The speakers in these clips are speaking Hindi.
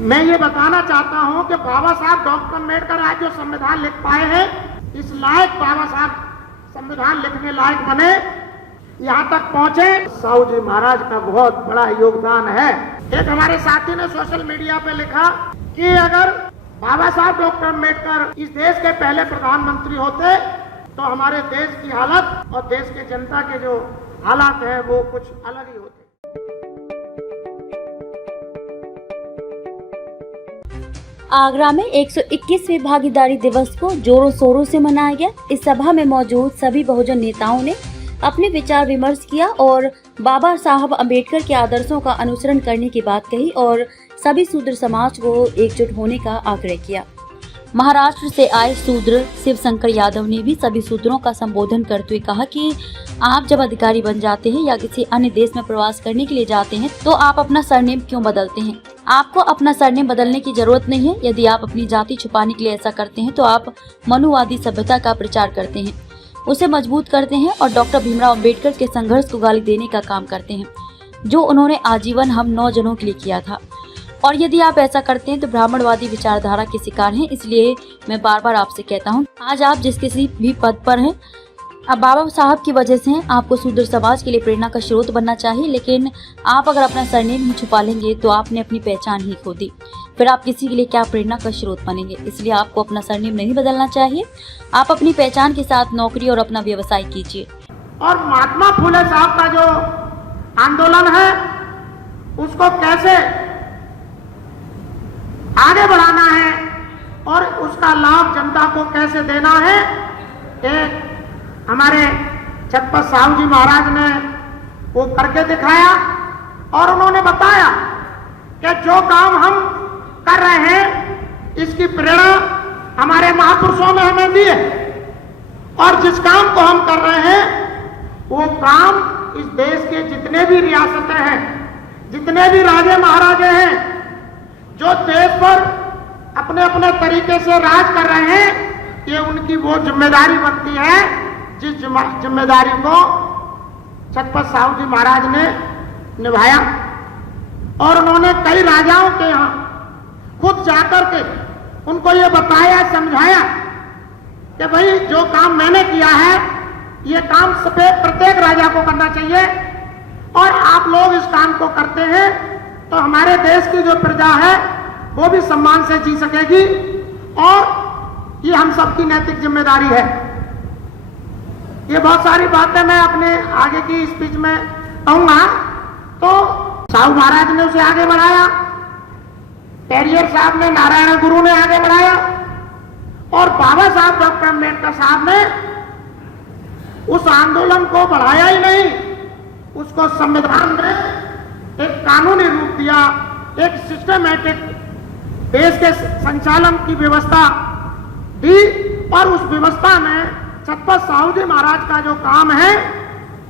मैं ये बताना चाहता हूं कि बाबा साहब डॉक्टर अम्बेडकर आज जो संविधान लिख पाए हैं, इस लायक बाबा साहब संविधान लिखने लायक बने, यहाँ तक पहुंचे, साहू जी महाराज का बहुत बड़ा योगदान है। एक हमारे साथी ने सोशल मीडिया पे लिखा कि अगर बाबा साहब डॉक्टर अम्बेडकर इस देश के पहले प्रधानमंत्री होते तो हमारे देश की हालत और देश के जनता के जो हालात है वो कुछ अलग ही होते। आगरा में 121वें भागीदारी दिवस को जोरों शोरों से मनाया गया। इस सभा में मौजूद सभी बहुजन नेताओं ने अपने विचार विमर्श किया और बाबा साहब अम्बेडकर के आदर्शों का अनुसरण करने की बात कही और सभी शूद्र समाज को एकजुट होने का आग्रह किया। महाराष्ट्र से आए शूद्र शिवशंकर यादव ने भी सभी शूद्रों का संबोधन करते हुए कहा कि आप जब अधिकारी बन जाते हैं या किसी अन्य देश में प्रवास करने के लिए जाते हैं तो आप अपना सरनेम क्यों बदलते हैं? आपको अपना सरनेम बदलने की जरूरत नहीं है। यदि आप अपनी जाति छुपाने के लिए ऐसा करते हैं तो आप मनुवादी सभ्यता का प्रचार करते हैं, उसे मजबूत करते हैं और डॉक्टर भीमराव अम्बेडकर के संघर्ष को गाली देने का काम करते हैं, जो उन्होंने आजीवन हम 9 जनों के लिए किया था। और यदि आप ऐसा करते हैं तो ब्राह्मणवादी विचारधारा के शिकार हैं। इसलिए मैं बार बार आपसे कहता हूं, आज आप जिस किसी भी पद पर हैं, अब बाबा साहब की वजह से हैं। आपको शूद्र समाज के लिए प्रेरणा का स्रोत बनना चाहिए, लेकिन आप अगर अपना सरनेम ही छुपा लेंगे तो आपने अपनी पहचान ही खो दी। फिर आप किसी के लिए क्या प्रेरणा का स्रोत बनेंगे? इसलिए आपको अपना सरनेम नहीं बदलना चाहिए। आप अपनी पहचान के साथ नौकरी और अपना व्यवसाय कीजिए। और महात्मा फुले साहब का जो आंदोलन है उसको कैसे आगे बढ़ाना है और उसका लाभ जनता को कैसे देना है, एक हमारे छत्रपति साहू जी महाराज ने वो करके दिखाया। और उन्होंने बताया कि जो काम हम कर रहे हैं इसकी प्रेरणा हमारे महापुरुषों ने हमें दी है, और जिस काम को हम कर रहे हैं वो काम इस देश के जितने भी रियासतें हैं, जितने भी राजे महाराजे हैं, जो देश पर अपने अपने तरीके से राज कर रहे हैं, ये उनकी वो जिम्मेदारी बनती है जिस जिम्मेदारी को छत्रपति साहू जी महाराज ने निभाया। और उन्होंने कई राजाओं के यहाँ खुद जाकर के उनको ये बताया, समझाया कि भाई जो काम मैंने किया है ये काम प्रत्येक राजा को करना चाहिए, और आप लोग इस काम को करते हैं तो हमारे देश की जो प्रजा है वो भी सम्मान से जी सकेगी, और ये हम सबकी नैतिक जिम्मेदारी है। ये बहुत सारी बातें मैं अपने आगे की स्पीच में कहूंगा। तो साहू महाराज ने उसे आगे बढ़ाया, पेरियर साहब ने, नारायण गुरु ने आगे बढ़ाया, और बाबा साहब डॉक्टर अम्बेडकर साहब ने उस आंदोलन को बढ़ाया ही नहीं, उसको संविधान में एक कानूनी रूप दिया, एक सिस्टमैटिक देश के संचालन की व्यवस्था दी, और उस व्यवस्था में छत्रपति साहू जी महाराज का जो काम है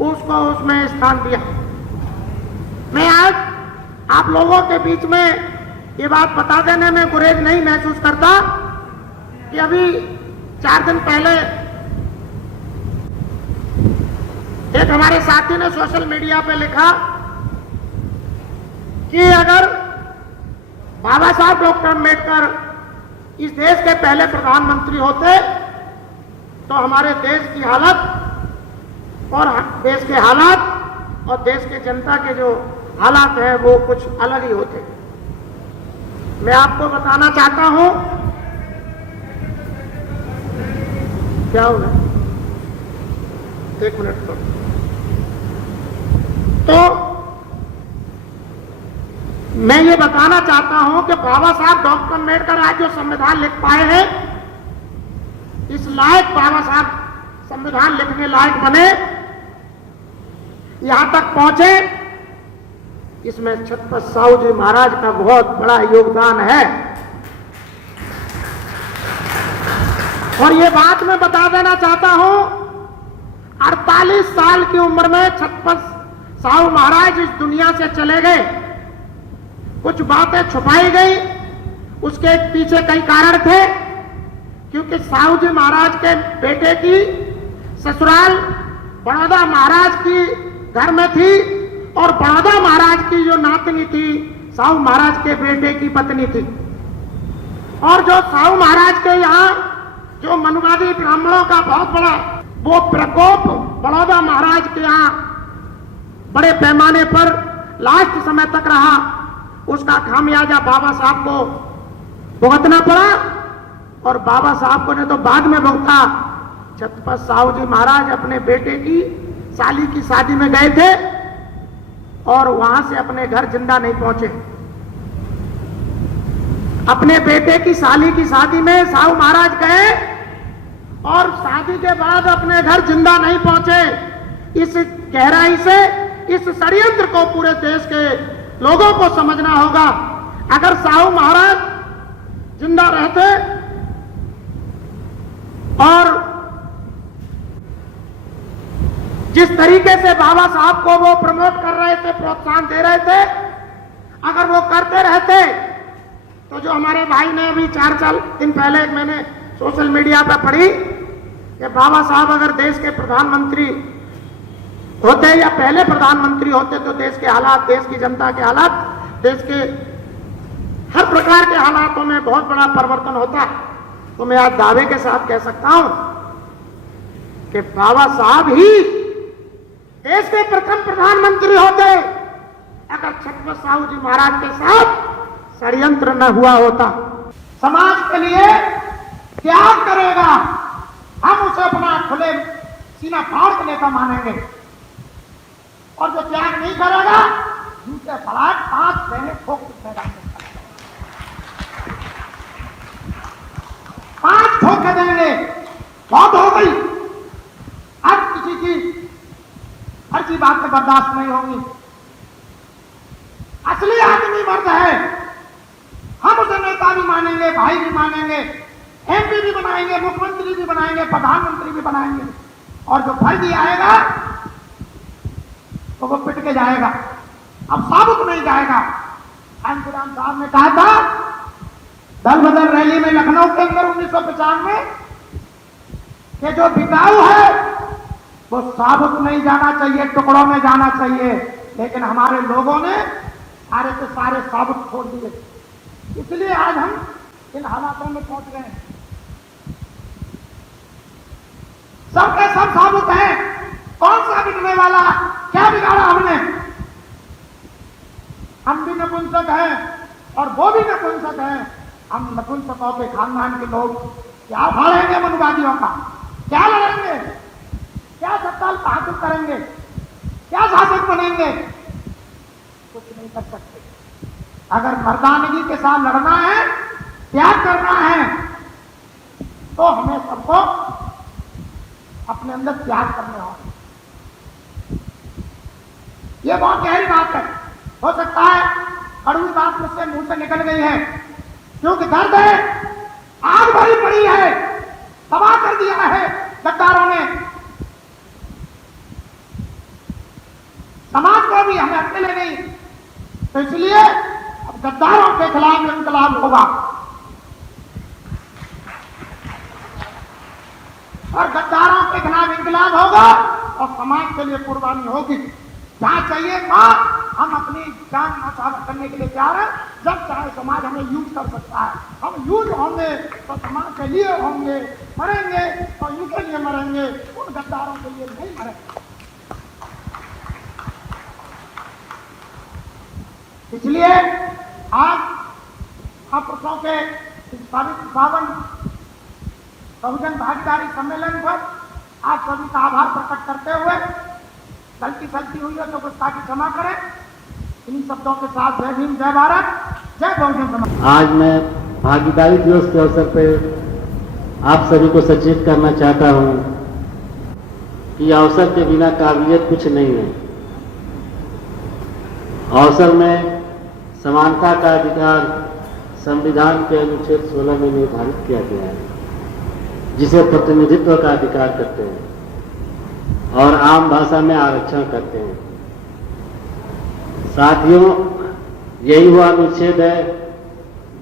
उसको उसमें स्थान दिया। मैं आज आप लोगों के बीच में ये बात बता देने में गुरेज नहीं महसूस करता कि अभी 4 दिन पहले एक हमारे साथी ने सोशल मीडिया पे लिखा कि अगर बाबा साहब डॉक्टर अम्बेडकर इस देश के पहले प्रधानमंत्री होते तो हमारे देश की हालत और देश के हालात और देश के जनता के जो हालात है वो कुछ अलग ही होते। मैं आपको बताना चाहता हूं, क्या होगा, 1 मिनट तो मैं ये बताना चाहता हूं कि बाबा साहब डॉक्टर अम्बेडकर आज जो संविधान लिख पाए हैं, इस लायक बाबा साहब संविधान लिखने लायक बने, यहां तक पहुंचे, इसमें छत्रपति साहू जी महाराज का बहुत बड़ा योगदान है। और ये बात मैं बता देना चाहता हूं, 48 साल की उम्र में छत्रपति साहू महाराज इस दुनिया से चले गए। कुछ बातें छुपाई गई, उसके पीछे कई कारण थे, क्योंकि साहू जी महाराज के बेटे की ससुराल बड़ौदा महाराज की घर में थी, और बड़ौदा महाराज की जो नातनी थी साहू महाराज के बेटे की पत्नी थी। और जो साहू महाराज के यहाँ जो मनुवादी ब्राह्मणों का बहुत बड़ा वो प्रकोप बड़ौदा महाराज के यहाँ बड़े पैमाने पर लास्ट समय तक रहा, उसका खामियाजा बाबा साहब को भुगतना पड़ा। और बाबा साहब को ने तो बाद में भुगता। छत्रपति साहू जी महाराज अपने बेटे की साली की शादी में गए थे और वहां से अपने घर जिंदा नहीं पहुंचे। अपने बेटे की साली की शादी में साहू महाराज गए और शादी के बाद अपने घर जिंदा नहीं पहुंचे। इस गहराई से इस षड्यंत्र को पूरे देश के लोगों को समझना होगा। अगर साहू महाराज जिंदा रहते और जिस तरीके से बाबा साहब को वो प्रमोट कर रहे थे, प्रोत्साहन दे रहे थे, अगर वो करते रहते तो जो हमारे भाई ने अभी 4 दिन पहले मैंने सोशल मीडिया पर पढ़ी कि बाबा साहब अगर देश के प्रधानमंत्री होते या पहले प्रधानमंत्री होते तो देश के हालात, देश की जनता के हालात, देश के हर प्रकार के हालातों में बहुत बड़ा परिवर्तन होता। तो मैं आज दावे के साथ कह सकता हूं कि बाबा साहब ही देश के प्रथम प्रधानमंत्री होते अगर छत्रपति साहू जी महाराज के साथ षड्यंत्र न हुआ होता। समाज के लिए त्याग करेगा, हम उसे अपना खुले सीना फाड़ के नेता मानेंगे। और जो त्याग नहीं करेगा उनसे फलाट 5 महीने ठोक देगा, 5 ठोके देंगे। बहुत हो गई, अब किसी की हर चीज बात से बर्दाश्त नहीं होगी। असली आदमी मर्द है, हम उसे नेता भी मानेंगे, भाई भी मानेंगे, एमपी भी बनाएंगे, मुख्यमंत्री भी बनाएंगे, प्रधानमंत्री भी बनाएंगे। और जो फर्जी आएगा तो वो पिट के जाएगा, अब साबुत नहीं जाएगा। कांशीराम साहब ने कहा था दल बदल रैली में लखनऊ के अंदर 1995 में कि जो बिकाऊ है वो साबुत नहीं जाना चाहिए, टुकड़ों में जाना चाहिए। लेकिन हमारे लोगों ने सारे के सारे साबुत छोड़ दिए, इसलिए आज हम इन हालातों में पहुंच गए हैं। सबके सब साबुत हैं, कौन सा बिकने वाला, क्या बिगाड़ा हमने? हम भी नपुंसक हैं और वो भी नपुंसक हैं। हम नपुंसकों के खानदान के लोग क्या फाड़ेंगे मनुवादियों का, क्या लड़ेंगे, क्या सत्ता हासिल करेंगे, क्या शासक बनेंगे? कुछ नहीं कर सकते। अगर मर्दानगी के साथ लड़ना है, त्याग करना है, तो हमें सबको अपने अंदर त्याग करने होंगे। ये बहुत गहरी बात है, हो सकता है कड़वी बात मुझसे मुंह से निकल गई है, क्योंकि दर्द है, आग भरी पड़ी है, तबाह कर दिया है गद्दारों ने समाज को भी, हमें अकेले नहीं। तो इसलिए अब गद्दारों के खिलाफ इंकलाब होगा और गद्दारों के खिलाफ इंकलाब होगा और समाज के लिए कुर्बानी होगी। जहां चाहिए मां, हम अपनी जान न्यौछावर करने के लिए तैयार हैं। जब चाहे समाज हमें यूज कर सकता है, हम यूज होंगे तो समाज के लिए होंगे, मरेंगे तो इनके लिए मरेंगे, उन गद्दारों के लिए नहीं मरेंगे। इसलिए आज महापुरुषों के इस पवित्र पावन बहुजन भागीदारी सम्मेलन पर आप सभी का आभार प्रकट करते हुए, गलती सलती हुई है तो गुस्सा की क्षमा करें। इन शब्दों के साथ जय भीम, जय भारत, जय बहुजन समाज। आज मैं भागीदारी दिवस के अवसर पर आप सभी को सचेत करना चाहता हूं कि अवसर के बिना काबिलियत कुछ नहीं है। अवसर में समानता का अधिकार संविधान के अनुच्छेद 16 में निर्धारित किया गया है, जिसे प्रतिनिधित्व का अधिकार कहते हैं और आम भाषा में आरक्षण कहते हैं। साथियों, यही वो अनुच्छेद है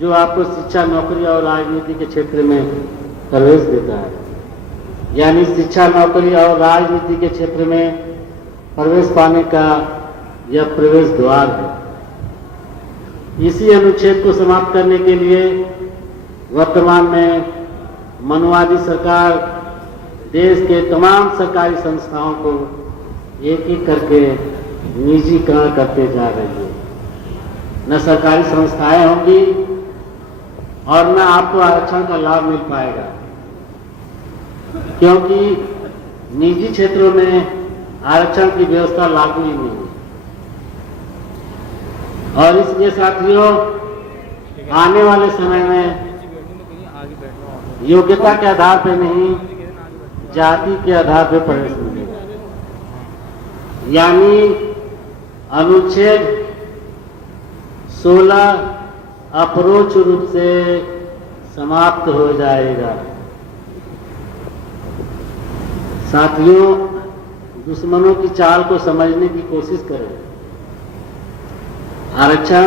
जो आपको शिक्षा, नौकरी और राजनीति के क्षेत्र में प्रवेश देता है। यानी शिक्षा, नौकरी और राजनीति के क्षेत्र में प्रवेश पाने का यह प्रवेश द्वार है। इसी अनुच्छेद को समाप्त करने के लिए वर्तमान में मनुवादी सरकार देश के तमाम सरकारी संस्थाओं को एक एक करके निजीकरण करते जा रही है। न सरकारी संस्थाएं होंगी और न आपको आरक्षण का लाभ मिल पाएगा, क्योंकि निजी क्षेत्रों में आरक्षण की व्यवस्था लागू ही नहीं है। और इसलिए साथियों, आने वाले समय में योग्यता के आधार पर नहीं, जाति के आधार पर प्रवेश मिलेगा। यानी अनुच्छेद 16 अप्रोच रूप से समाप्त हो जाएगा। साथियों, दुश्मनों की चाल को समझने की कोशिश करें। आरक्षण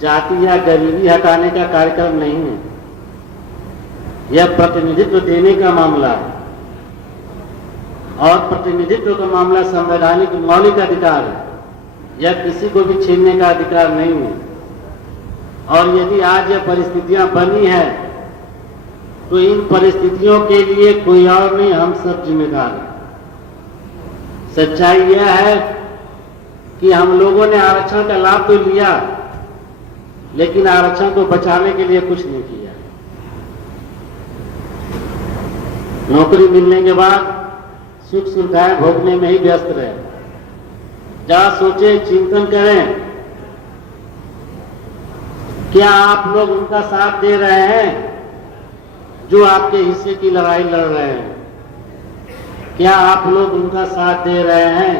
जाति या गरीबी हटाने का कार्यक्रम नहीं है, यह प्रतिनिधित्व देने का मामला है। और प्रतिनिधित्व का मामला संवैधानिक मौलिक अधिकार है, यह किसी को भी छीनने का अधिकार नहीं है। और यदि आज यह परिस्थितियां बनी है तो इन परिस्थितियों के लिए कोई और नहीं, हम सब जिम्मेदार हैं। सच्चाई यह है कि हम लोगों ने आरक्षण का लाभ तो लिया, लेकिन आरक्षण को बचाने के लिए कुछ नहीं किया। नौकरी मिलने के बाद सुख सुविधाएं भोगने में ही व्यस्त रहे। जरा सोचें, चिंतन करें, क्या आप लोग उनका साथ दे रहे हैं जो आपके हिस्से की लड़ाई लड़ रहे हैं? क्या आप लोग उनका साथ दे रहे हैं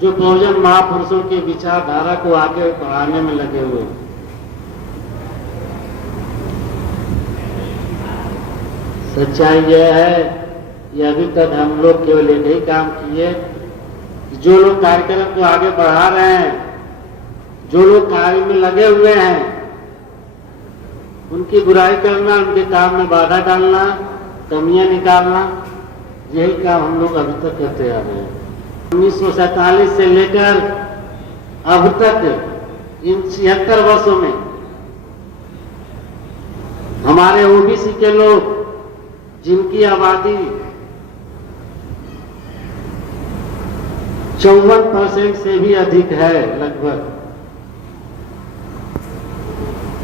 जो बहुजन महापुरुषों की विचारधारा को आगे बढ़ाने में लगे हुए हैं? सच्चाई यह है कि अभी तक हम लोग केवल एक ही काम किए कि जो लोग कार्यक्रम को आगे बढ़ा रहे हैं, जो लोग कार्य में लगे हुए हैं, उनकी बुराई करना, उनके काम में बाधा डालना, कमियां निकालना, यही काम हम लोग अभी तक करते आ रहे हैं। 1947 से लेकर अब तक इन 76 वर्षों में हमारे ओबीसी के लोग, जिनकी आबादी 54% से भी अधिक है लगभग,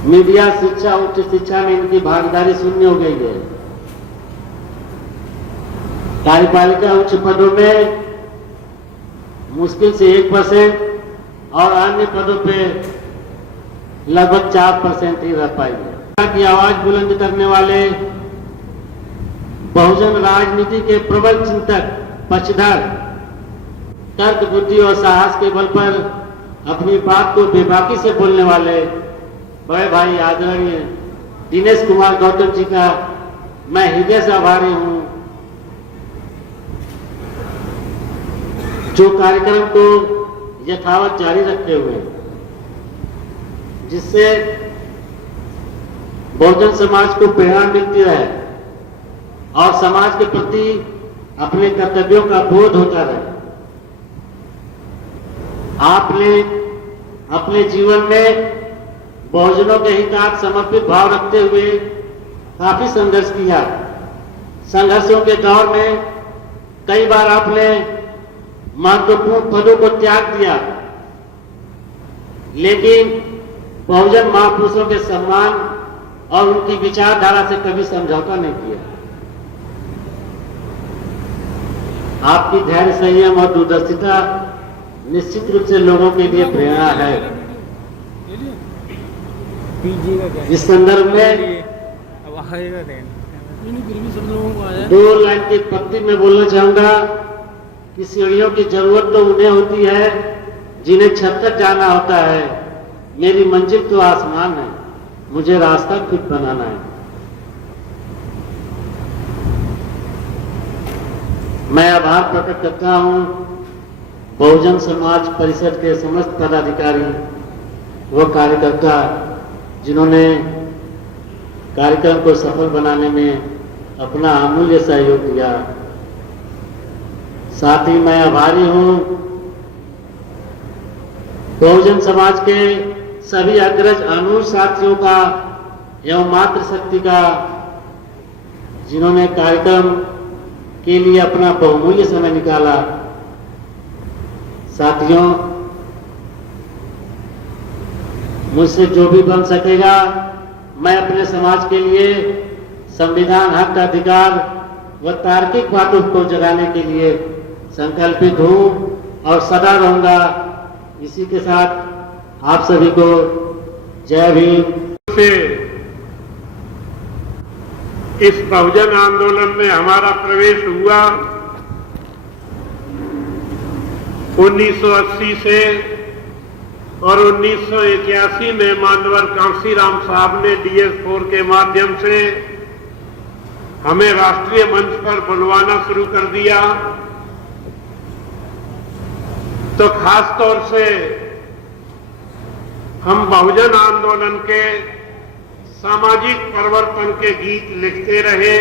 मीडिया, शिक्षा, उच्च शिक्षा में इनकी भागीदारी शून्य हो गई है। कार्यपालिका उच्च पदों में मुश्किल से 1% और अन्य पदों पे लगभग 4% ही रह पाई है। की आवाज बुलंद करने वाले बहुजन राजनीति के प्रबल चिंतक, पक्षधर, तर्क, बुद्धि और साहस के बल पर अपनी बात को बेबाकी से बोलने वाले बड़े भाई आदरणीय दिनेश कुमार गौतम जी का मैं हृदय से आभारी हूं, जो कार्यक्रम को यथावत जारी रखते हुए, जिससे बहुजन समाज को प्रेरणा मिलती रहे और समाज के प्रति अपने कर्तव्यों का बोध होता रहे। आपने अपने जीवन में बहुजनों के हितार्थ समर्पित भाव रखते हुए काफी संघर्ष किया। संघर्षों के दौर में कई बार आपने महत्वपूर्ण पदों को त्याग दिया, लेकिन बहुजन महापुरुषों के सम्मान और उनकी विचारधारा से कभी समझौता नहीं किया। आपकी धैर्य, संयम और दूरदर्शिता निश्चित रूप से लोगों के लिए प्रेरणा है। इस संदर्भ में 2 लाइन की पंक्ति में बोलना चाहूंगा कि सीढ़ियों की जरूरत तो उन्हें होती है जिन्हें छत तक जाना होता है। मेरी मंजिल तो आसमान है, मुझे रास्ता खुद बनाना है। मैं आभार प्रकट करता हूं बहुजन समाज परिषद के समस्त पदाधिकारी व कार्यकर्ता, जिन्होंने कार्यक्रम को सफल बनाने में अपना अमूल्य सहयोग दिया। साथ ही मैं आभारी हूं बहुजन समाज के सभी अग्रज अनूर साथियों का एवं मातृशक्ति का, जिन्होंने कार्यक्रम के लिए अपना बहुमूल्य समय निकाला। साथियों, मुझसे जो भी बन सकेगा मैं अपने समाज के लिए संविधान, हक, अधिकार व तार्किक बातों को जगाने के लिए संकल्पित हूं और सदा रहूंगा। इसी के साथ आप सभी को जय भीम। से इस बहुजन आंदोलन में हमारा प्रवेश हुआ 1980 से, और 1981 में मानवर कांसीराम साहब ने DS4 के माध्यम से हमें राष्ट्रीय मंच पर बुलवाना शुरू कर दिया। तो खास तौर से हम बहुजन आंदोलन के सामाजिक परिवर्तन के गीत लिखते रहे,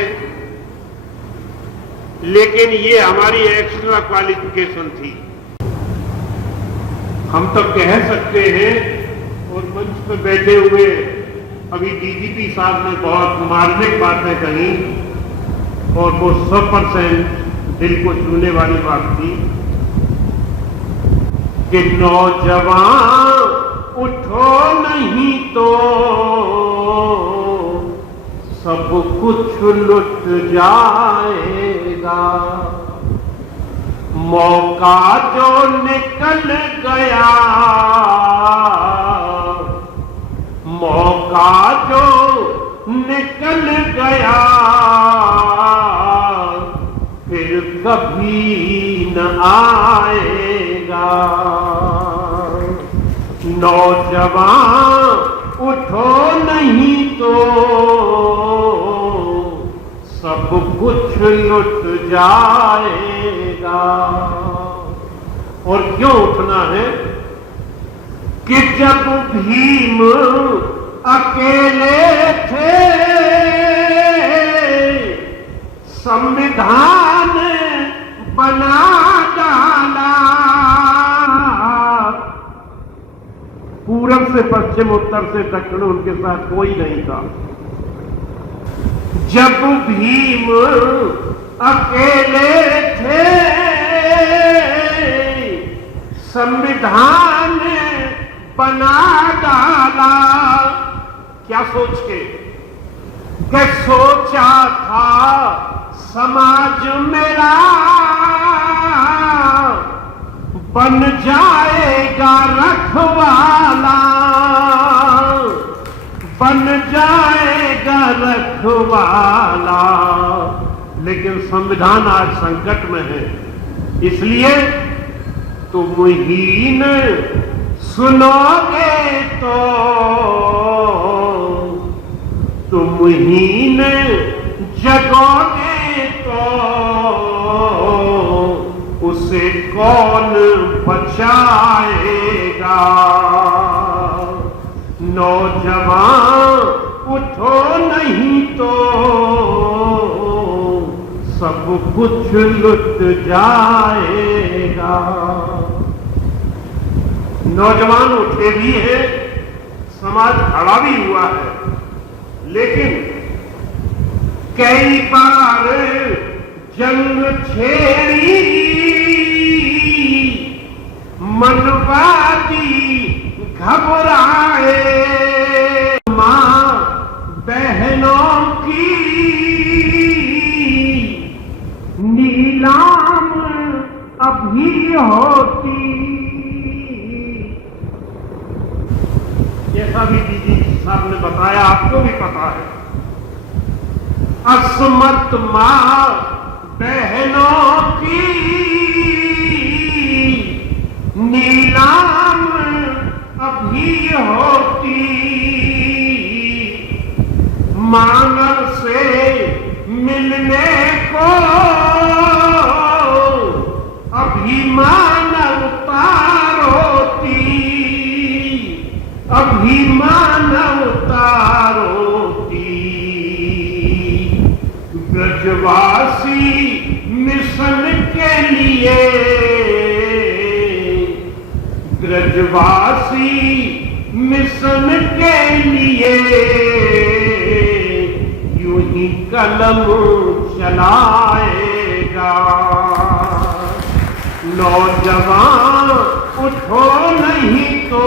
लेकिन ये हमारी एक्स्ट्रा क्वालिफिकेशन थी। हम तो कह सकते हैं, और मंच पर बैठे हुए अभी DGP साहब ने बहुत मार्मिक बातें कही और वो 100% दिल को छूने वाली बात थी कि नौजवान उठो नहीं तो सब कुछ लुट जाएगा। मौका जो निकल गया, मौका जो निकल गया फिर कभी न आएगा। नौजवान उठो नहीं तो सब कुछ लुट जाएगा। और क्यों उठना है कि जब भीम अकेले थे संविधान बना डाला। पूरब से पश्चिम, उत्तर से दक्षिण उनके साथ कोई नहीं था। जब भीम अकेले थे संविधान बना डाला। क्या सोच के? कि सोचा था समाज मेरा बन जाएगा रखवाला, बन जाएगा रखवाला। लेकिन संविधान आज संकट में है, इसलिए तुम ही न सुनोगे तो, तुम ही न जगोगे तो उसे कौन बचाएगा। नौजवान उठो नहीं तो सब कुछ लुट जाएगा। नौजवान उठे भी हैं, समाज खड़ा भी हुआ है, लेकिन कई बार जंग छेड़ी मनवादी घबराए। मां बहनों की नीलाम अभी होती। जैसा भी दीदी साहब ने बताया, आपको भी पता है, असमत मां बहनों की नीलाम अभी होती। मानव से मिलने को अभी मानवता रोती, अभी मानवता रोती। ब्रजवासी मिशन के लिए, ब्रज ब्रजवासी मिशन के लिए यूं ही कलम चलाएगा। नौजवान उठो नहीं तो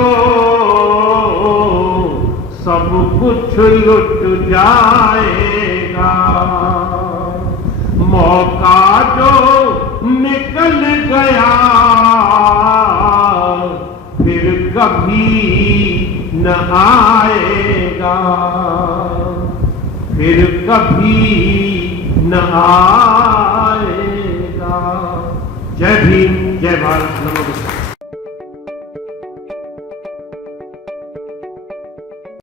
सब कुछ लुट जाएगा। मौका जो निकल गया फिर कभी न आएगा, फिर कभी न आएगा। जय भीम, जय भारत, नमस्कार।